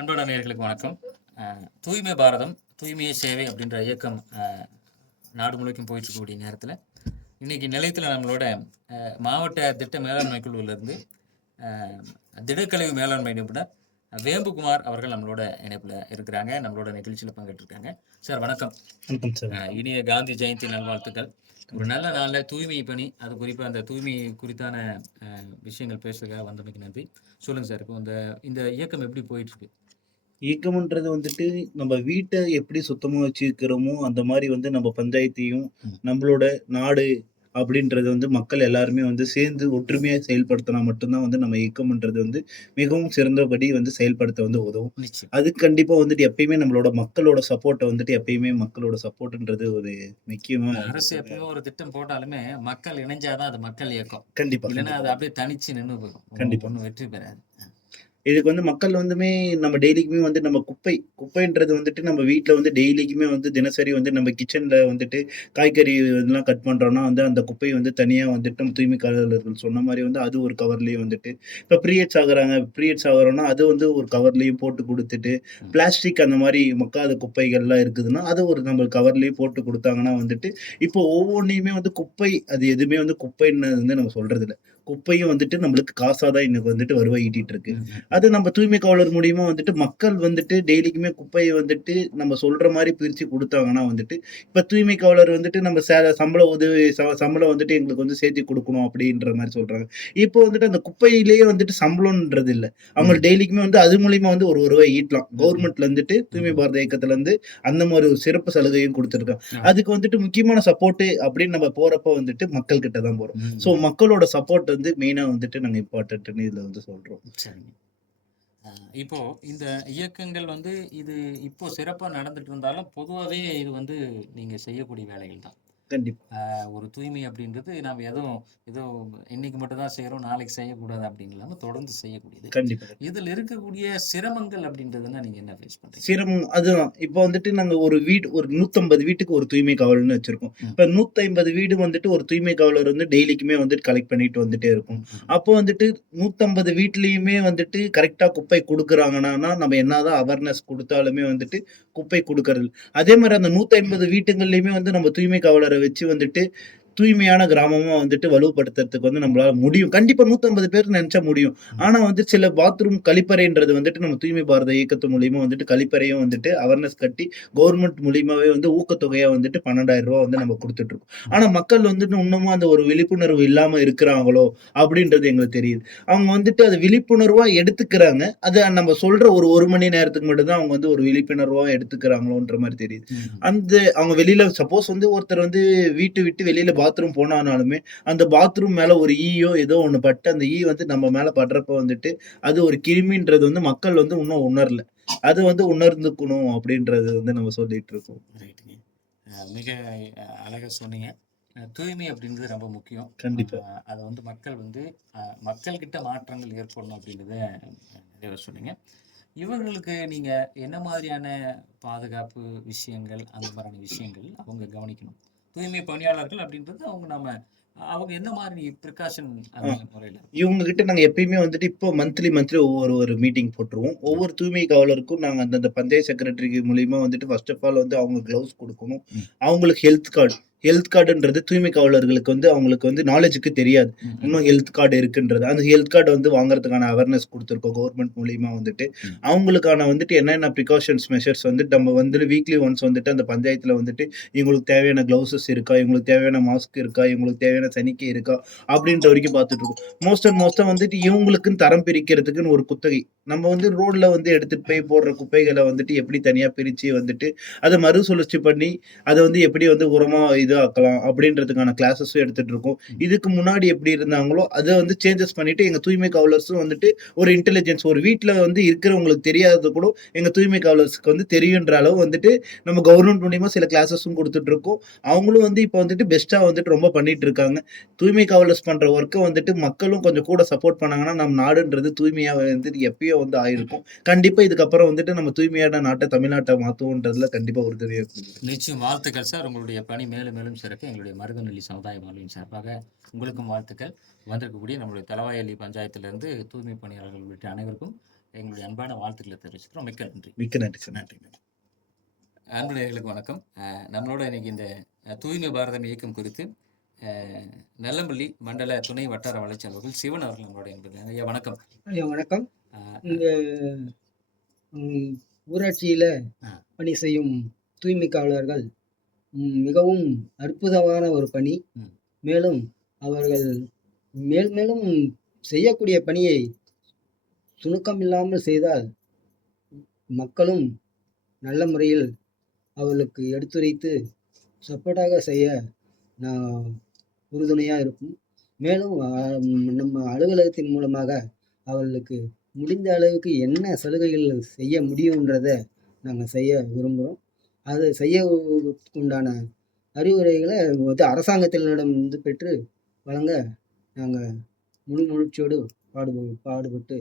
அன்பான நேயர்களுக்கு வணக்கம். தூய்மை பாரதம் தூய்மையே சேவை அப்படின்ற இயக்கம் நாடு முழுக்கும் போயிட்டு இருக்கக்கூடிய நேரத்தில் இன்னைக்கு நிலையத்தில் நம்மளோட மாவட்ட திட்ட மேலாண்மை குழுவிலிருந்து திடக்கழிவு மேலாண்மை நிபுணர் வேம்புகுமார் அவர்கள் நம்மளோட இணைப்பில் இருக்கிறாங்க. நம்மளோட நிகழ்ச்சியில் பங்கேற்றிருக்காங்க. சார் வணக்கம். வணக்கம் சார். இனிய காந்தி ஜெயந்தி நல்வாழ்த்துக்கள். ஒரு நல்ல நாளில் தூய்மை பணி அது குறிப்பாக அந்த தூய்மை குறித்தான விஷயங்கள் பேசுறதுக்காக வந்தமைக்கு நன்றி. சொல்லுங்க சார் இப்போ இந்த இந்த இயக்கம் எப்படி போயிட்டு இருக்கு? இயக்கம்ன்றது வந்துட்டு நம்ம வீட்டை எப்படி சுத்தமா வச்சுக்கிறோமோ அந்த மாதிரி வந்து நம்ம பஞ்சாயத்தையும். நம்மளோட நாடு அப்படின்றது வந்து மக்கள் எல்லாருமே வந்து சேர்ந்து ஒற்றுமையா செயல்படுத்தினா மட்டும்தான் வந்து நம்ம இயக்கம்ன்றது வந்து மிகவும் சிறந்தபடி வந்து செயல்படுத்த வந்து உதவும். அது கண்டிப்பா வந்துட்டு எப்பயுமே நம்மளோட மக்களோட சப்போர்ட்டை வந்துட்டு எப்பயுமே மக்களோட சப்போர்ட்ன்றது ஒரு முக்கியமா அரசு எப்பவுமே ஒரு திட்டம் போட்டாலுமே மக்கள் இணைஞ்சாதான் அது மக்கள் இயக்கம். கண்டிப்பா இல்லைன்னா அது அப்படியே தனிச்சு நின்று போகும் கண்டிப்பா. ஒன்றும் வெற்றி பெறாது. இதுக்கு வந்து மக்கள் வந்துமே நம்ம டெய்லிக்குமே வந்து நம்ம குப்பை குப்பைன்றது வந்துட்டு நம்ம வீட்டில் வந்து டெய்லிக்குமே வந்து தினசரி வந்து நம்ம கிச்சனில் வந்துட்டு காய்கறி இதெல்லாம் கட் பண்ணுறோம்னா வந்து அந்த குப்பையை வந்து தனியாக வந்துட்டு நம்ம தூய்மை காவலர்கள் சொன்ன மாதிரி வந்து அது ஒரு கவர்லேயும் வந்துட்டு இப்போ ப்ரீயட்ஸ் ஆகுறாங்க ப்ரீயட்ஸ் ஆகுறோம்னா அது வந்து ஒரு கவர்லேயும் போட்டு கொடுத்துட்டு பிளாஸ்டிக் அந்த மாதிரி மக்காத குப்பைகள்லாம் இருக்குதுன்னா அது ஒரு நம்ம கவர்லேயும் போட்டு கொடுத்தாங்கன்னா வந்துட்டு இப்போ ஒவ்வொன்றையுமே வந்து குப்பை அது எதுவுமே வந்து குப்பைன்னு வந்து நம்ம சொல்கிறது இல்லை குப்பையும் வந்துட்டு நம்மளுக்கு காசாக தான் இன்னைக்கு வந்துட்டு வருவாய் ஈட்டிட்டு இருக்கு அது நம்ம தூய்மை காவலர் மூலியமா வந்துட்டு மக்கள் வந்துட்டு டெய்லிக்குமே குப்பையை வந்துட்டு நம்ம சொல்ற மாதிரி பிரிச்சு கொடுத்தாங்கன்னா வந்துட்டு இப்ப தூய்மை காவலர் வந்துட்டு நம்ம சே- சம்பள உதவி சம்பளம் வந்துட்டு எங்களுக்கு வந்து சேர்த்து கொடுக்கணும் அப்படின்ற மாதிரி சொல்றாங்க. இப்போ வந்துட்டு அந்த குப்பையிலேயே வந்துட்டு சம்பளம்ன்றது இல்ல. அவங்க டெய்லிக்குமே வந்து அது மூலியமா வந்து ஒரு ரூபாய் ஈட்டலாம். கவர்மெண்ட்ல இருந்துட்டு தூய்மை பாரத இயக்கத்துல இருந்து அந்த மாதிரி ஒரு சிறப்பு சலுகையும் கொடுத்துருக்காங்க. அதுக்கு வந்துட்டு முக்கியமான சப்போர்ட் அப்படின்னு நம்ம போறப்ப வந்துட்டு மக்கள் கிட்ட தான் போறோம். ஸோ மக்களோட சப்போர்ட் வந்து மெயினாக வந்துட்டு நாங்கள் இம்பார்ட்டன்ட்னு இதில் வந்து சொல்கிறோம் சரிங்க. இப்போ இந்த இயக்கங்கள் வந்து இது இப்போ சிறப்பாக நடந்துட்டு இருந்தாலும் பொதுவாகவே இது வந்து நீங்கள் செய்யக்கூடிய வேலைகள் தான். கண்டிப்பா. ஒரு தூய்மை அப்படின்றது நாம் எதுவும் ஏதோ இன்னைக்கு மட்டும் தான் செய்கிறோம் நாளைக்கு செய்யக்கூடாது அப்படின்னு இல்லாமல் தொடர்ந்து செய்யக்கூடியது. கண்டிப்பா இதில் இருக்கக்கூடிய சிரமங்கள் அப்படின்றதுன்னா நீங்க என்ன ஃபேஸ் பண்றீங்க? சிரமம் அதுதான். இப்போ வந்துட்டு நாங்க ஒரு வீடு ஒரு நூத்தம்பது வீட்டுக்கு ஒரு தூய்மை காவலர்னு வச்சிருக்கோம். இப்ப ஐம்பது வீடு வந்துட்டு ஒரு தூய்மை காவலர் வந்து டெய்லிக்குமே வந்துட்டு கலெக்ட் பண்ணிட்டு வந்துட்டே இருக்கும். அப்போ வந்துட்டு நூத்தம்பது வீட்லயுமே வந்துட்டு கரெக்டா குப்பை கொடுக்குறாங்கன்னா நம்ம என்னதான் அவேர்னஸ் கொடுத்தாலுமே வந்துட்டு குப்பை கொடுக்கறது. அதே மாதிரி அந்த நூத்தி ஐம்பது வீட்டுகள்லயுமே வந்து நம்ம தூய்மை காவலரை வச்சு வந்துட்டு தூய்மையான கிராமமா வந்துட்டு வலுப்படுத்துறதுக்கு வந்து நம்மளால முடியும். கண்டிப்பா 150 பேர் நினைச்சா முடியும். ஆனா வந்து சில பாத்ரூம் கழிப்பறைன்றது வந்துட்டு நம்ம தூய்மை பாரத இயக்கத்து மூலியமா வந்துட்டு கழிப்பறையும் வந்துட்டு அவேர்னஸ் கட்டி கவர்மெண்ட் மூலியமாவே வந்து ஊக்கத்தொகையா வந்துட்டு பன்னெண்டாயிரம் ரூபாய் வந்து நம்ம கொடுத்துட்டு இருக்கோம் ஆனா மக்கள் வந்துட்டு இன்னமும் அந்த ஒரு விழிப்புணர்வு இல்லாம இருக்கிறாங்களோ அப்படின்றது எங்களுக்கு தெரியுது. அவங்க வந்துட்டு அது விழிப்புணர்வா எடுத்துக்கிறாங்க. அது நம்ம சொல்ற ஒரு ஒரு மணி நேரத்துக்கு மட்டும்தான் அவங்க வந்து ஒரு விழிப்புணர்வா எடுத்துக்கிறாங்களோன்ற மாதிரி தெரியுது. அந்த அவங்க வெளியில சப்போஸ் வந்து ஒருத்தர் வந்து வீட்டு விட்டு வெளியில பாத்ரூம் போனானாலுமே அந்த பாத்ரூம் மேல ஒரு ஈயோ ஏதோ ஒண்ணு பட்டு அந்த ஈ வந்து நம்ம மேல படுறப்ப வந்துட்டு அது ஒரு கிருமின்றது வந்து மக்கள் வந்து இன்னும் உணரல. அது வந்து உணர்ந்துக்கணும் அப்படின்றது வந்து நம்ம சொல்லிட்டு இருக்கோம். ரைட்டுங்க மிக அஹ், அழகா சொன்னீங்க. தூய்மை அப்படின்றது ரொம்ப முக்கியம். கண்டிப்பா. அஹ், அதை வந்து மக்கள் வந்து மக்கள்கிட்ட மாற்றங்கள் ஏற்படணும் அப்படின்றத நிறைய சொன்னீங்க. இவர்களுக்கு நீங்க என்ன மாதிரியான பாதுகாப்பு விஷயங்கள் அந்த மாதிரியான விஷயங்கள் அவங்க கவனிக்கணும்? தூய்மை பணியாளர்கள் அப்படின்றது அவங்க நம்ம அவங்க எந்த மாதிரி ப்ரிகாஷன் முறையில் இவங்க கிட்ட நாங்க எப்பயுமே வந்துட்டு இப்போ மந்த்லி மந்த்லி ஒவ்வொரு ஒரு மீட்டிங் போட்டுருவோம். ஒவ்வொரு தூய்மை காவலருக்கும் நாங்க அந்தந்த பஞ்சாயத்து செக்ரட்டரிக்கு மூலியமா வந்துட்டு ஃபர்ஸ்ட் ஆஃப் ஆல் வந்து அவங்க கிளவுஸ் கொடுக்கணும். அவங்களுக்கு ஹெல்த் கார்டு ஹெல்த் கார்டுன்றது தூய்மை காவலர்களுக்கு வந்து அவங்களுக்கு வந்து நாலேஜுக்கு தெரியாது. இன்னும் ஹெல்த் கார்டு இருக்குன்றது. அந்த ஹெல்த் கார்டு வந்து வாங்குறதுக்கான அவேர்னஸ் கொடுத்துருக்கோம் கவர்மெண்ட் மூலியமா வந்துட்டு. அவங்களுக்கான வந்துட்டு என்னென்ன ப்ரிகாஷன்ஸ் மெஷர்ஸ் வந்துட்டு நம்ம வந்து வீக்லி ஒன்ஸ் வந்துட்டு அந்த பஞ்சாயத்துல வந்துட்டு இவங்களுக்கு தேவையான கிளவுசஸ் இருக்கா இவங்களுக்கு தேவையான மாஸ்க் இருக்கா இவங்களுக்கு தேவையான சனிக்கை இருக்கா அப்படின்ற வரைக்கும் பார்த்துட்டு இருக்கோம் மோஸ்ட் அண்ட் மோஸ்டா வந்துட்டு இவங்களுக்குன்னு தரம் பிரிக்கிறதுக்குன்னு ஒரு குத்தகை. நம்ம வந்து ரோட்ல வந்து எடுத்துட்டு போய் போடுற குப்பைகளை வந்துட்டு எப்படி தனியா பிரிச்சு வந்துட்டு அதை மறுசுழற்சி பண்ணி அதை வந்து எப்படி வந்து உரமா இது ஆக்கலாம் அப்படின்றதுக்கான கிளாஸஸும் எடுத்துட்டு இருக்கோம். இதுக்கு முன்னாடி எப்படி இருந்தாங்களோ அதை வந்து சேஞ்சஸ் பண்ணிட்டு எங்க தூய்மை காவலர்ஸும் வந்துட்டு ஒரு இன்டெலிஜென்ஸ் ஒரு வீட்ல வந்து இருக்கிறவங்களுக்கு தெரியாதது கூட எங்க தூய்மை காவலர்ஸ்க்கு வந்து தெரியுன்ற அளவு வந்துட்டு நம்ம கவர்மெண்ட் மூலியமா சில கிளாஸஸும் கொடுத்துட்டு இருக்கோம். அவங்களும் வந்து இப்போ வந்துட்டு பெஸ்டா வந்துட்டு ரொம்ப பண்ணிட்டு இருக்காங்க. தூய்மை காவலர்ஸ் பண்ற ஒர்க்கை வந்துட்டு மக்களும் கொஞ்சம் கூட சப்போர்ட் பண்ணாங்கன்னா நம்ம நாடுன்றது தூய்மையா வந்துட்டு எப்பயோ வந்து ஆயிருக்கும். கண்டிப்பா இதுக்கப்புறம் வந்துட்டு நம்ம தூய்மையான நாட்டை தமிழ்நாட்டை மாத்துவோன்றதுல கண்டிப்பா உறுதுணையா இருக்கும் நிச்சயம். வாழ்த்துக்கள் சார். உங்களுடைய பணி மேலும் மேலும் சிறக்க எங்களுடைய மருதநெல்லி சமுதாய வாழ்வின் சார்பாக உங்களுக்கும் வாழ்த்துக்கள். வந்திருக்கக்கூடிய நம்மளுடைய தலவாயல்லி பஞ்சாயத்திலிருந்து தூய்மை பணியாளர்கள் உள்ளிட்ட அனைவருக்கும் எங்களுடைய அன்பான வாழ்த்துக்களை தெரிவிச்சுக்கிறோம். மிக்க நன்றி. மிக்க நன்றி சார். நன்றி அன்பு நேயர்களுக்கு வணக்கம். அஹ் நம்மளோட இன்னைக்கு இந்த தூய்மை பாரதம் இயக்கம் குறித்து நல்லம்பள்ளி மண்டல துணை வட்டார வளர்ச்சி அலுவலர்கள் சிவன் அவர்கள் நம்மளோட என்பது ஐயா வணக்கம். ஐயா வணக்கம். ஊராட்சியில. பணி செய்யும் தூய்மை காவலர்கள் மிகவும் அற்புதமான ஒரு பணி. மேலும் அவர்கள் மேல் மேலும் செய்யக்கூடிய பணியை சுணுக்கம் இல்லாமல் செய்தால் மக்களும் நல்ல முறையில் அவர்களுக்கு எடுத்துரைத்து சப்போர்ட்டாக செய்ய நான் உறுதுணையாக இருக்கும் மேலும் நம்ம அலுவலகத்தின் மூலமாக அவர்களுக்கு முடிந்த அளவுக்கு என்ன சலுகைகள் செய்ய முடியுன்றத நாங்கள் செய்ய விரும்புகிறோம் அது செய்ய உண்டான அறிவுரைகளை வந்து அரசாங்கத்தினரிடம் வந்து பெற்று வழங்க நாங்கள் முழு முழுச்சியோடு பாடுப பாடுபட்டு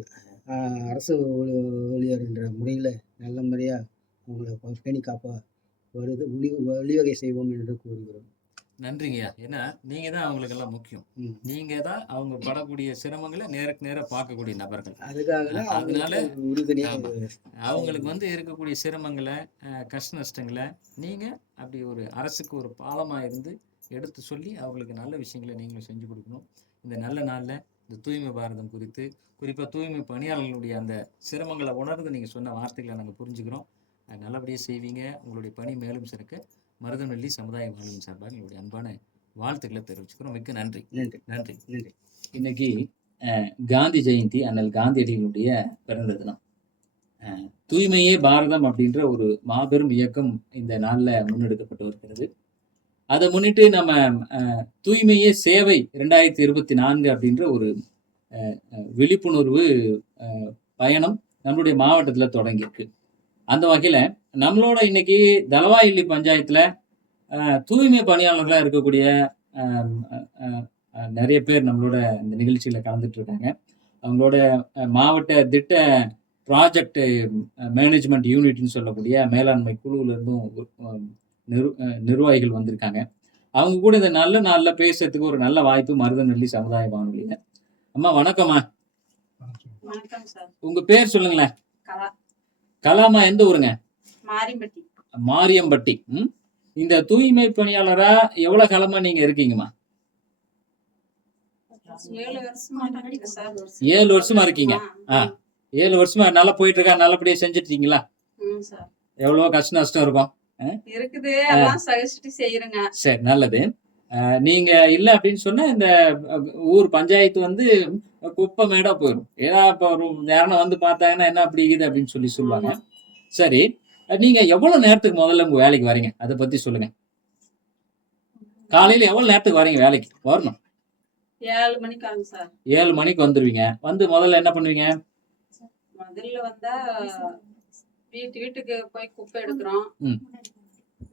அரசு ஊழியர் என்ற முறையில் நல்ல முறையாக அவங்கள பேணி காப்பா வருது வழி வழிவகை செய்வோம் என்று கூறுகிறோம். நன்றிங்கய்யா ஏன்னா நீங்க தான் அவங்களுக்கெல்லாம் முக்கியம். ம். நீங்க தான் அவங்க படக்கூடிய சிரமங்களை நேருக்கு நேரா பார்க்கக்கூடிய நபர்கள். அதுக்காக அதனால- அவங்களுக்கு அவங்களுக்கு வந்து இருக்கக்கூடிய சிரமங்களை கஷ்ட நஷ்டங்களை நீங்க அப்படி ஒரு அரசுக்கு ஒரு பாலமா இருந்து எடுத்து சொல்லி அவங்களுக்கு நல்ல விஷயங்களை நீங்களும் செஞ்சு கொடுக்கணும். இந்த நல்ல நாள்ல இந்த தூய்மை பாரதம் குறித்து குறிப்பா தூய்மை பணியாளர்களுடைய அந்த சிரமங்களை உணர்ந்து நீங்க சொன்ன வார்த்தைகளை நாங்கள் புரிஞ்சுக்கிறோம். அஹ், நல்லபடியா செய்வீங்க. உங்களுடைய பணி மேலும் சிறக்க. மருதநெல்லி சமுதாய வாழ்வின் சார்பாக எங்களுடைய அன்பான வாழ்த்துக்களை தெரிவிச்சுக்கிறோம். மிக்க நன்றி. நன்றி. நன்றி. நன்றி. இன்னைக்கு காந்தி ஜெயந்தி அண்ணல் காந்தியடிகளுடைய பிறந்த தினம். தூய்மையே பாரதம் அப்படின்ற ஒரு மாபெரும் இயக்கம் இந்த நாள்ல முன்னெடுக்கப்பட்டு வருகிறது. அதை முன்னிட்டு நம்ம தூய்மையே சேவை ரெண்டாயிரத்தி இருபத்தி நான்கு அப்படின்ற ஒரு விழிப்புணர்வு பயணம் நம்மளுடைய மாவட்டத்துல தொடங்கியிருக்கு. அந்த வகையில நம்மளோட இன்னைக்கு தலவாயில்லி பஞ்சாயத்துல தூய்மை பணியாளர்களா இருக்கக்கூடிய நிறைய பேர் நம்மளோட இந்த நிகழ்ச்சியில கலந்துட்டு இருக்காங்க. அவங்களோட மாவட்ட திட்ட ப்ராஜெக்ட் மேனேஜ்மெண்ட் யூனிட்னு சொல்லக்கூடிய மேலாண்மை குழுவுல இருந்தும் அஹ், நிரு நிர்வாகிகள் வந்திருக்காங்க. அவங்க கூட இந்த நல்ல நாள்ல பேசுறதுக்கு ஒரு நல்ல வாய்ப்பு மருதநெல்லி சமுதாய வானொலியில. அம்மா வணக்கம்மா. வணக்கம் சார். உங்க பேர் சொல்லுங்களேன். கலா. கலாமா எந்த ஊருங்க? மாரியம்பட்டி? இந்த தூய்மை பணியாளரா எவ்வளவு காலமா நீங்க இருக்கீங்கம்மா? ஏழு வருஷமா இருக்கு சார். ஏழு வருஷமா இருக்கீங்க. ஏழு வருஷமா நல்லா போயிட்டு இருக்கா நல்லபடியா செஞ்சுட்டு இருக்கீங்களா எவ்வளவோ கஷ்ட நஷ்டம் இருக்கும். சரி நல்லது. நீங்க இல்ல அப்படின்னு சொன்னா இந்த ஊர் பஞ்சாயத்து வந்து குப்பை மேடா போயிடும். ஏன்னா இப்ப ஒரு யாரும் வந்து பார்த்தாங்கன்னா என்ன அப்படி இருக்குது அப்படின்னு சொல்லி சொல்லுவாங்க. சரி. நீங்க எவ்வளவு நேரத்துக்கு முதல்ல உங்க வேலைக்கு வரீங்க? அதை பத்தி சொல்லுங்க. காலையில எவ்வளவு நேரத்துக்கு வரீங்க வேலைக்கு? வரணும். ஏழு மணிக்கு சார். ஏழு மணிக்கு வந்துருவீங்க. வந்து முதல்ல என்ன பண்ணுவீங்க? முதல்ல வந்தா வீட்டு வீட்டுக்கு போய் குப்பை எடுக்கிறோம்.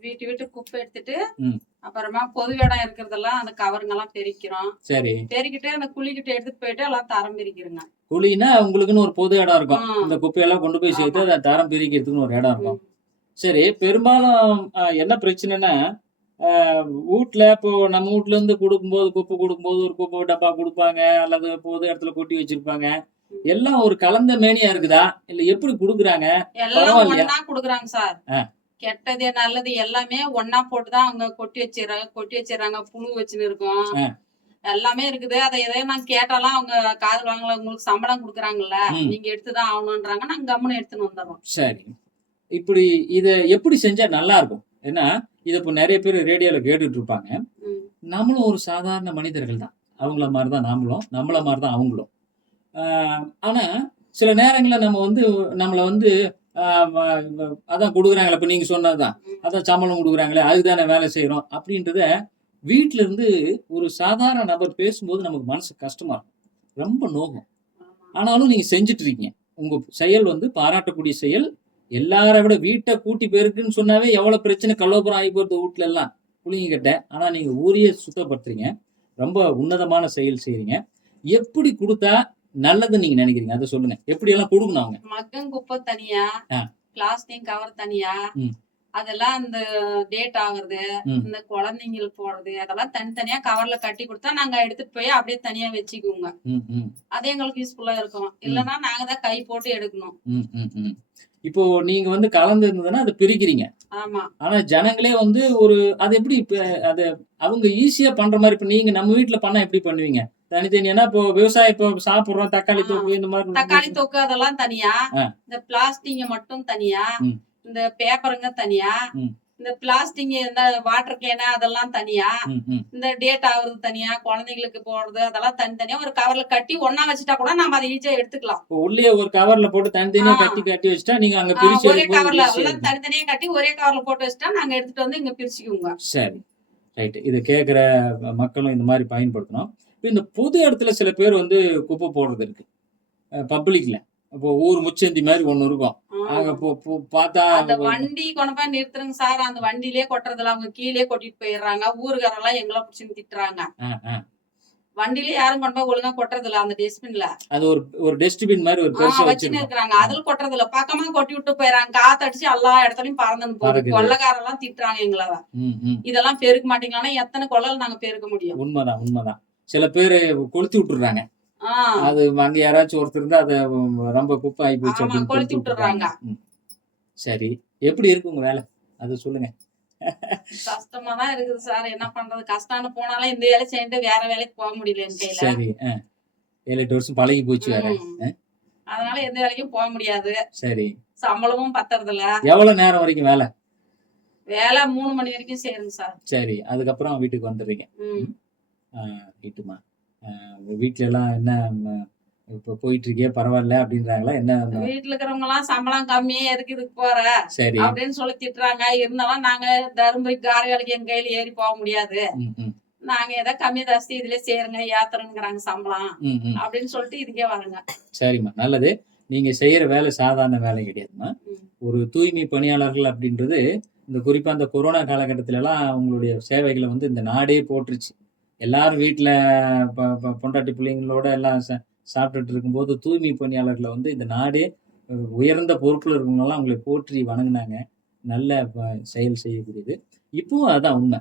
வீட்டு வீட்டுக்கு குப்பை எடுத்துட்டு. அப்புறமா பொது இடம் இருக்கிறதெல்லாம் அந்த கவருங்க எல்லாம் பெருக்கிறோம். சரி. பெருக்கிட்டு அந்த குழிக்கிட்ட எடுத்துட்டு போயிட்டு எல்லாம் தரம் பிரிக்கிறோங்க குழினா உங்களுக்குன்னு ஒரு பொது இடம் இருக்கும். இந்த குப்பையெல்லாம் கொண்டு போய் சேர்த்து அதை தரம் பிரிக்கிறதுக்குன்னு ஒரு இடம் இருக்கும். சரி பெரும்பாலும் என்ன பிரச்சனைன்னா அஹ், வீட்ல இப்போ நம்ம வீட்ல இருந்து கொடுக்கும்போது குப்பை கொடுக்கும்போது ஒரு குப்பை டப்பா கொடுப்பாங்க அல்லது பொது இடத்துல கொட்டி வச்சிருப்பாங்க. எல்லாம் ஒரு கலந்த மேனியா இருக்குதா? இல்ல எப்படி கொடுக்குறாங்க? எல்லாம் குடுக்குறாங்க சார். கெட்டது நல்லது எல்லாமே ஒண்ணா போட்டுதான் அவங்க கொட்டி வச்சிடறாங்க கொட்டி வச்சிடறாங்க புழு வச்சுன்னு இருக்கும். எல்லாமே இருக்குது. அதை எதையோ நான் கேட்டாலாம் அவங்க காது வாங்கல உங்களுக்கு சம்பளம் கொடுக்குறாங்கல்ல. நீங்க எடுத்துதான் ஆகணும்ன்றாங்க. நாங்க கம்முன்னு எடுத்துன்னு வந்துடுறோம். சரி. இப்படி இத எப்படி செஞ்சா நல்லா இருக்கும்? ஏன்னா இத இப்போ நிறைய பேர் ரேடியோல கேட்டுட்டு இருப்பாங்க. நம்மளும் ஒரு சாதாரண மனிதர்கள் தான். அவங்கள மாதிரி தான் நாமளும் நம்மள மாதிரி தான் அவங்களும். ஆஹ் ஆனா சில நேரங்கள்ல நம்ம வந்து நம்மள வந்து அதான் கொடுக்குறாங்களே இப்ப நீங்க சொன்னதுதான். அதான் சம்பளம் கொடுக்குறாங்களே அதுதானே வேலை செய்யறோம் அப்படின்றத வீட்ல இருந்து ஒரு சாதாரண நபர் பேசும்போது நமக்கு மனசு கஷ்டமா இருக்கும். ரொம்ப நோகும். ஆனாலும் நீங்க செஞ்சுட்டு இருக்கீங்க உங்க செயல் வந்து பாராட்டக்கூடிய செயல். எல்லாரை விட வீட்டை கூட்டி பெருக்குன்னு சொன்னாவே எவ்வளவு பிரச்சனை கல்லோபுரம் ஆகி போறது வீட்டுல எல்லாம் புளிங்கக்கிட்ட ஆனா நீங்க ஊரையே சுத்தப்படுத்துறீங்க. ரொம்ப உன்னதமான செயல் செய்றீங்க. எப்படி கொடுத்தா நல்லதுன்னு நீங்க நினைக்கிறீங்க? அதை சொல்லுங்க. எப்படி எல்லாம் கொடுக்கணும் அவங்க? மக்கும் குப்பை தனியா. பிளாஸ்டிக் கவர் தனியா. அதெல்லாம் அந்த டேட் ஆகுறது. இந்த குழந்தைங்களுக்கு போடுறது அதெல்லாம் தனித்தனியா கவர்ல கட்டி கொடுத்தா நாங்க எடுத்துட்டு போய் அப்படியே தனியா வச்சுக்குவோங்க அது எங்களுக்கு யூஸ்ஃபுல்லா இருக்கும் இல்லைன்னா நாங்க தான் கை போட்டு எடுக்கணும். இப்போ நீங்க வந்து கலந்து இருந்ததுன்னா அதை பிரிக்கிறீங்க ஆமா ஆனா ஜனங்களே வந்து ஒரு அது எப்படி இப்ப அது அவங்க ஈஸியா பண்ற மாதிரி இப்ப நீங்க நம்ம வீட்ல பண்ணா எப்படி பண்ணுவீங்க தனித்தனியா இப்போ விவசாயம் இப்போ சாப்பிடுறோம் தக்காளி. தொக்கு இந்த மாதிரி தக்காளி தொக்கு அதெல்லாம் தனியா. இந்த பிளாஸ்டிக் மட்டும் தனியா. இந்த பேப்பருங்க தனியா. இந்த பிளாஸ்டிக் இந்த வாட்டர் கேனு அதெல்லாம் தனியா. இந்த டேட் ஆகுறது தனியா? குழந்தைங்களுக்கு போடுறது அதெல்லாம் தனித்தனியா ஒரு கவர்ல கட்டி ஒண்ணா வச்சுட்டா கூட நம்ம அதை ஈஸியா எடுத்துக்கலாம். உள்ளே ஒரு கவர்ல போட்டு தனித்தனியா. கட்டி கட்டி வச்சுட்டா நீங்க அங்க பிரிச்சு ஒரே கவர்ல எல்லாம். தனித்தனியா கட்டி ஒரே கவர்ல போட்டு வச்சுட்டா நாங்க எடுத்துட்டு வந்து இங்க பிரிச்சுக்குவோங்க. சரி. ரைட் இதை கேட்குற மக்களும் இந்த மாதிரி பயன்படுத்தணும். இப்போ இந்த பொது இடத்துல சில பேர் வந்து குப்பை போடுறது இருக்கு. பப்ளிக்ல. இப்போ ஊர் முச்சந்தி மாதிரி ஒண்ணு இருக்கும். பார்த்தா அந்த வண்டி கொண்டு போய் நிறுத்துறங்க சார். அந்த வண்டியிலே கொட்டுறதுல அவங்க கீழே கொட்டிட்டு போயிடுறாங்க. ஊருக்காரெல்லாம் எங்களை பிடிச்சின்னு திட்டுறாங்க. வண்டியில யாரும் கொண்டு போய் ஒழுங்கா கொட்டுறது இல்ல அந்த டஸ்ட்பின்ல அது ஒரு ஒரு டஸ்ட்பின் மாதிரி ஒரு பெருசா வச்சிருக்கோம். இருக்கிறாங்க. அதுல கொட்டுறது இல்ல பக்கமா கொட்டி விட்டு போயிடறாங்க. காத்தடிச்சு எல்லா இடத்துலயும் பறந்துன்னு போகுது. கொள்ளக்காரெல்லாம் திட்டுறாங்க எங்களை ம், ம். இதெல்லாம் பெருக்க மாட்டீங்களான்னா எத்தனை கொள்ளல் நாங்க பெருக்க முடியும்? உண்மைதான் உண்மைதான். சில பேர் கொளுத்தி விட்டுறாங்க. அது அங்க யாராச்சும் ஒருத்தர் இருந்தா அதை ரொம்ப குப்பை ஆகி போச்சு அப்படின்னு விட்டுறாங்க. சரி. எப்படி இருக்கு உங்க வேலை? அது சொல்லுங்க. கஷ்டமா தான் இருக்குது சார். என்ன பண்றது? கஷ்டம்னு போனாலும் இந்த வேலை செய்யிட்டு வேற வேலைக்கு போக முடியல என் கையில. சரி. ஏழு எட்டு வருஷம் பழகி போச்சு வேற. அதனால எந்த வேலைக்கும் போக முடியாது. சரி. சம்பளமும் பத்தறது இல்ல எவ்வளவு நேரம் வரைக்கும் வேலை? வேலை மூணு மணி வரைக்கும் செய்யறேங்க சார். சரி. அதுக்கப்புறம் வீட்டுக்கு வந்துடுறீங்க. வீட்டுமா? வீட்ல எல்லாம் என்ன ம, இப்ப போயிட்டு இருக்கே பரவாயில்ல அப்படின்றாங்களா? என்ன வீட்டுல இருக்கிறவங்க எல்லாம் சம்பளம் கம்மி எதுக்கு இதுக்கு போற? சரி. அப்படின்னு சொல்லி திட்டுறாங்க. இருந்தாலும் நாங்க தருமபுரி கார வேலைக்கு எங்க கையில ஏறி போக முடியாது. ம், ம், நாங்க ஏதோ கம்மி ஜாஸ்தி இதுல சேருங்க ஏத்துறங்கிறாங்க சம்பளம். ம், ம். அப்படின்னு சொல்லிட்டு இதுக்கே வரங்க. சரிம்மா. நல்லது. நீங்க செய்யற வேலை சாதாரண வேலை கிடையாதும்மா. ம். ஒரு தூய்மை பணியாளர்கள் அப்படின்றது இந்த குறிப்பா இந்த கொரோனா காலகட்டத்தில எல்லாம் உங்களுடைய சேவைகளை வந்து இந்த நாடே போட்டுருச்சு. எல்லாரும் வீட்டில் பொண்டாட்டி பிள்ளைங்களோட எல்லாம் ச சாப்பிட்டுட்டு இருக்கும்போது தூய்மை பணியாளர்களை வந்து இந்த நாடே உயர்ந்த பொறுப்பில் இருக்கவங்களாம் அவங்களை போற்றி வணங்கினாங்க. நல்ல ப- செயல் செய்யக்கூடியது. இப்பவும் அதான் உண்மை.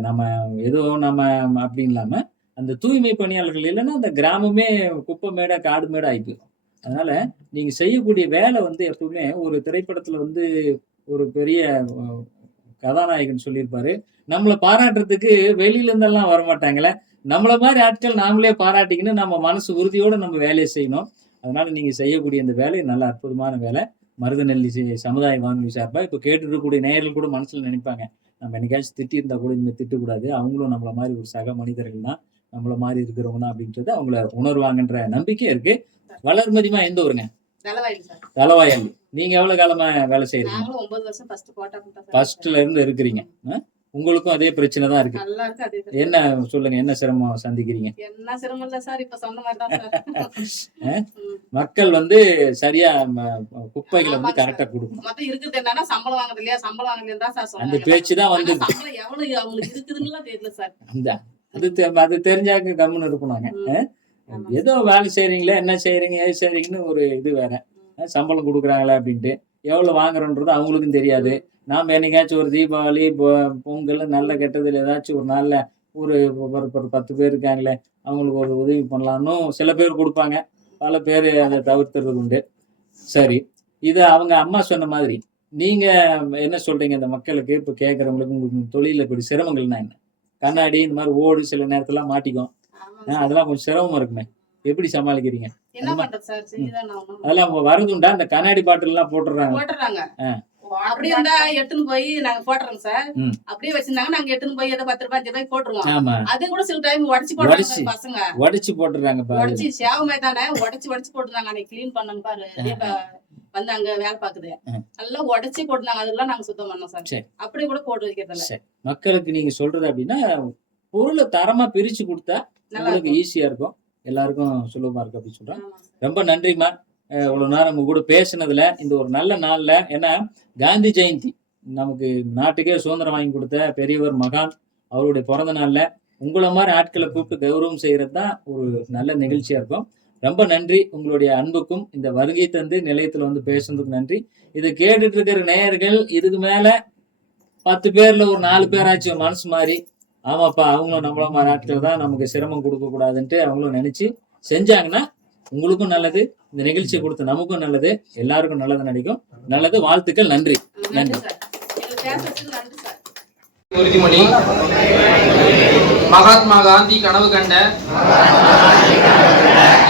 நம்ம ஏதோ நம்ம அப்படி இல்லாமல் அந்த தூய்மை பணியாளர்கள் இல்லைன்னா அந்த கிராமமே குப்பை மேடா காடு மேடா ஆகி போயிடும். அதனால நீங்க செய்யக்கூடிய வேலை வந்து எப்பவுமே ஒரு திரைப்படத்துல வந்து ஒரு பெரிய கதாநாயகன் சொல்லியிருப்பாரு. நம்மளை பாராட்டுறதுக்கு வெளியில இருந்தெல்லாம் வரமாட்டாங்களே. நம்மள மாதிரி ஆட்கள் நாமளே பாராட்டிக்கின்னு நம்ம மனசு உறுதியோட நம்ம வேலையை செய்யணும். அதனால நீங்க செய்யக்கூடிய இந்த வேலை நல்ல அற்புதமான வேலை. மருதநெல்லி சமுதாய வானொலி சார்பா இப்போ கேட்டு இருக்கக்கூடிய நேயர்கள் கூட மனசுல நினைப்பாங்க. நம்ம என்னைக்காச்சும் திட்டி இருந்தா கூட இனிமேல் திட்டக்கூடாது. அவங்களும் நம்மள மாதிரி ஒரு சக மனிதர்கள் தான் நம்மள மாதிரி இருக்கிறவங்க தான் அப்படின்றது அவங்கள உணர்வாங்கன்ற நம்பிக்கை இருக்கு. வளர்மதிமா எந்த ஊருங்க? நல்லவாயில் சார். தலவாயல். நீங்க எவ்வளவு காலமா வேலை செய்யறீங்க ஃபர்ஸ்ட்ல இருந்து இருக்கிறீங்க? உங்களுக்கும் அதே பிரச்சனை தான் இருக்கு. என்ன சொல்லுங்க என்ன சிரமம் சந்திக்கிறீங்க? என்ன சிரமம் இல்ல சார் இப்ப சொன்ன மாதிரி தான். மக்கள் வந்து சரியா குப்பைகளை வந்து கரெக்டா கொடுக்கணும். மொத்தம் இருக்குது என்னன்னா சம்பளம் வாங்குறது இல்லையா? சம்பளம் வாங்குறது தான் சார் அந்த பேச்சு தான் வந்து சம்பளம் எவ்வளவு அவங்களுக்கு இருக்குதுன்னு தெரியல சார். அந்த அது அது தெரிஞ்சாக்க கம்முன்னு இருக்கணுங்க ம். ஆமா. ஏதோ வேலை செய்றீங்களா என்ன செய்றீங்க ஏது செய்றீங்கன்னு ஒரு இது வேற. சம்பளம் கொடுக்குறாங்களா அப்படின்ட்டு. எவ்வளவு வாங்குறோன்றது அவங்களுக்கும் தெரியாது. நாம என்னைக்காச்சும் ஒரு தீபாவளி பொங்கல் நல்ல கெட்டதுல ஏதாச்சும் ஒரு நாள்ல ஒரு ஒரு பத்து பேர் இருக்காங்களே அவங்களுக்கு ஒரு உதவி பண்ணலாம்னு சில பேர் கொடுப்பாங்க. பல பேர் அதை தவிர்த்துறது உண்டு. சரி இது அவங்க அம்மா சொன்ன மாதிரி நீங்க என்ன சொல்றீங்க இந்த மக்களுக்கு? இப்ப கேட்கறவங்களுக்கு உங்களுக்கு தொழில இப்படி சிரமங்கள்னா என்ன? கண்ணாடி இந்த மாதிரி ஓடு சில நேரத்துல மாட்டிக்கும். அதெல்லாம் கொஞ்சம் சிரமமா இருக்குமே. எப்படி சமாளிக்கிறீங்க? அதெல்லாம் வருதுண்டா? இந்த கண்ணாடி பாட்டில் எல்லாம் போட்டுறாங்க போட்டுறாங்க இருந்தா எடுத்துன்னு போய் நாங்க போட்டுறோம் சார். அப்படியே வச்சிருந்தாங்க நாங்க எடுத்துன்னு போய் ஏதோ பத்து ரூபாய் அஞ்சு ரூபாய் போட்டுருவோம். அது கூட சில டைம் உடச்சு போடுறாங்க பசங்க. உடைச்சு போட்டுறாங்க உடச்சி சேவமே தானே. உடச்சு உடச்சு போட்டுருந்தாங்க அன்னைக்கு கிளீன் பண்ணங்க பாரு. வந்து அங்க வேலை பாக்குது. நல்லா உடச்சி போட்டுருந்தாங்க. அதெல்லாம் நாங்க சுத்தம் பண்ணோம் சார். அப்படி கூட போட்டு வைக்கிறது இல்ல சரி. மக்களுக்கு நீங்க சொல்றது அப்படின்னா பொருளை தரமா பிரிச்சு கொடுத்தா நல்லா உங்களுக்கு ஈஸியா இருக்கும். எல்லாருக்கும் சுலபமா இருக்கும் அப்படின்னு சொல்றேன். ரொம்ப நன்றிம்மா இவ்வளவு நேரம் உங்க கூட பேசுனதுல இந்த ஒரு நல்ல நாள்ல ஏன்னா காந்தி ஜெயந்தி நமக்கு நாட்டுக்கே சுதந்திரம் வாங்கி கொடுத்த பெரியவர் மகான் அவருடைய பிறந்த நாள்ல உங்களை மாதிரி ஆட்களை கூப்பிட்டு கௌரவம் செய்யறது தான் ஒரு நல்ல நிகழ்ச்சியா இருக்கும். ரொம்ப நன்றி உங்களுடைய அன்புக்கும் இந்த வருகை தந்து நிலையத்துல வந்து பேசுனதுக்கு நன்றி. இதை கேட்டுட்டு இருக்கிற நேயர்கள் இதுக்கு மேல பத்து பேர்ல ஒரு நாலு பேராச்சும் மனசு மாறி ஆமாப்பா அவங்களும் நம்மள மாதிரி ஆட்கள் தான் நமக்கு சிரமம் கொடுக்க கூடாதுன்ட்டு அவங்களும் நினைச்சு செஞ்சாங்கன்னா உங்களுக்கும் நல்லது இந்த நிகழ்ச்சியை கொடுத்த நமக்கும் நல்லது எல்லாருக்கும் நல்லது நினைக்கும் நல்லது வாழ்த்துக்கள் நன்றி. நன்றி உறுதிமொழி மகாத்மா காந்தி கனவு கண்ட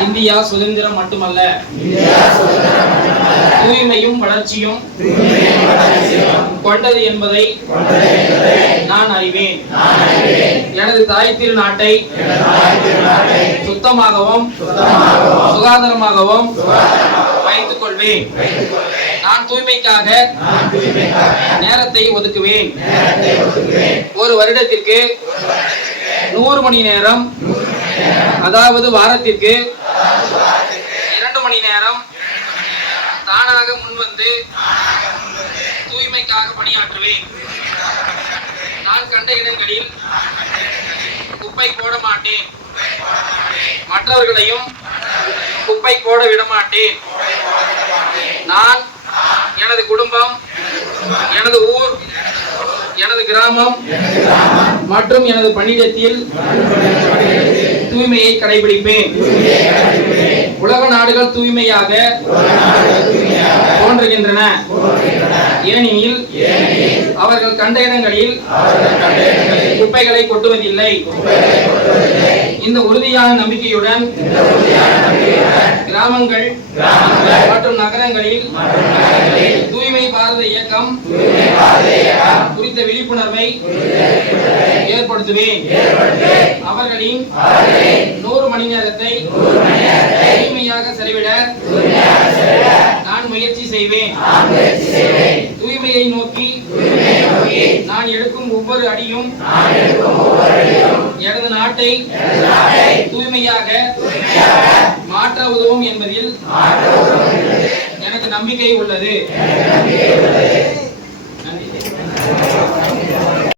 இந்தியா சுதந்திரம் மட்டுமல்ல. தூய்மையும் வளர்ச்சியும் கொண்டது என்பதை நான் அறிவேன். எனது தாய் திருநாட்டை சுத்தமாகவும் சுகாதாரமாகவும் வைத்துக் கொள்வேன். நான் தூய்மைக்காக நேரத்தை ஒதுக்குவேன். ஒரு வருடத்திற்கு நூறு மணி நேரம் அதாவது வாரத்திற்கு இரண்டு மணி நேரம் தானாக முன்வந்து தூய்மைக்காக பணியாற்றுவேன். நான் கண்ட இடங்களில் குப்பை போட மாட்டேன். மற்றவர்களையும் குப்பை போட விட மாட்டேன். நான் எனது குடும்பம் எனது ஊர் எனது கிராமம் மற்றும் எனது பணியிடத்தில் தூய்மையை கடைபிடிப்பேன். உலக நாடுகள் தூய்மையாக தோன்றுகின்றன. ஏனெனில் அவர்கள் கண்ட இடங்களில் குப்பைகளை கொட்டுவதில்லை. இந்த உறுதியான நம்பிக்கையுடன் கிராமங்கள் மற்றும் நகரங்களில் தூய்மை பாரத இயக்கம் குறித்த விழிப்புணர்வை ஏற்படுத்துவேன். அவர்களின் நூறு மணி நேரத்தை தூய்மையாக செலவிட நான் முயற்சி செய்வேன். தூய்மையை நோக்கி நான் எடுக்கும் ஒவ்வொரு அடியும் எனது நாட்டை தூய்மையாக மாற்ற உதவும் என்பதில் எனக்கு நம்பிக்கை உள்ளது.